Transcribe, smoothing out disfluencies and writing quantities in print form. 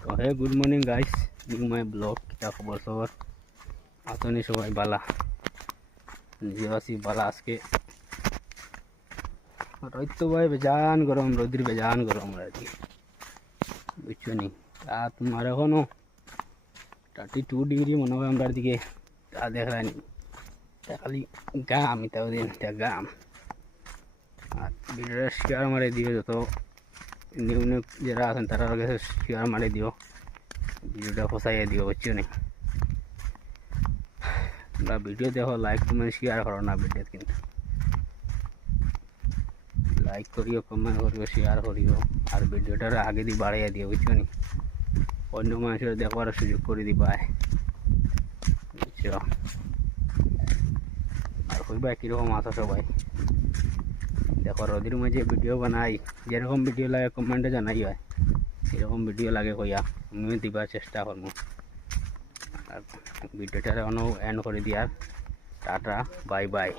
তো hey good morning guys, new my blog. কিতা খবর সবার? আসনি সবাই বালা? নিজেও আছি বালা। আজকে রোদ তো ভাই বেজান গরম, রোদ্র বেজান গরম রাজি, বুঝছো নি? তা তোমার এখনো 32 ডিগ্রি মনে হয় আমার দিকে, তা দেখানি। তা খালি গাম, এটাও দিন গাম। আর ভিডিওটা শেয়ার মারে দিও, যত নিউ নিউ যারা আছেন তারা কাছে শেয়ার মারে দিও, ভিডিওটা ফসাইয়া দিও, বুঝছো নি? তোমরা ভিডিও দেখো, লাইক কমেন্ট শেয়ার করো না ভিডিও, কিন্তু লাইক করিও, কমেন্ট করিও, শেয়ার করিও, আর ভিডিওটার আগে দিয়ে বাড়াইয়া দিও, বুঝছো নি? অন্য মানুষের দেখবার সুযোগ করে দিবাই, বুঝছো? আর কইবা কীরকম আছো সবাই? দেখো রোদের মাঝে ভিডিও বানাই, যেরকম ভিডিও লাগে কমেন্টে জানাই হয়, এরকম ভিডিও লাগে কইয়া আমি দিবার চেষ্টা করবো। আর ভিডিওটা এন্ড করে দিয়ার, টাটা, বাই বাই।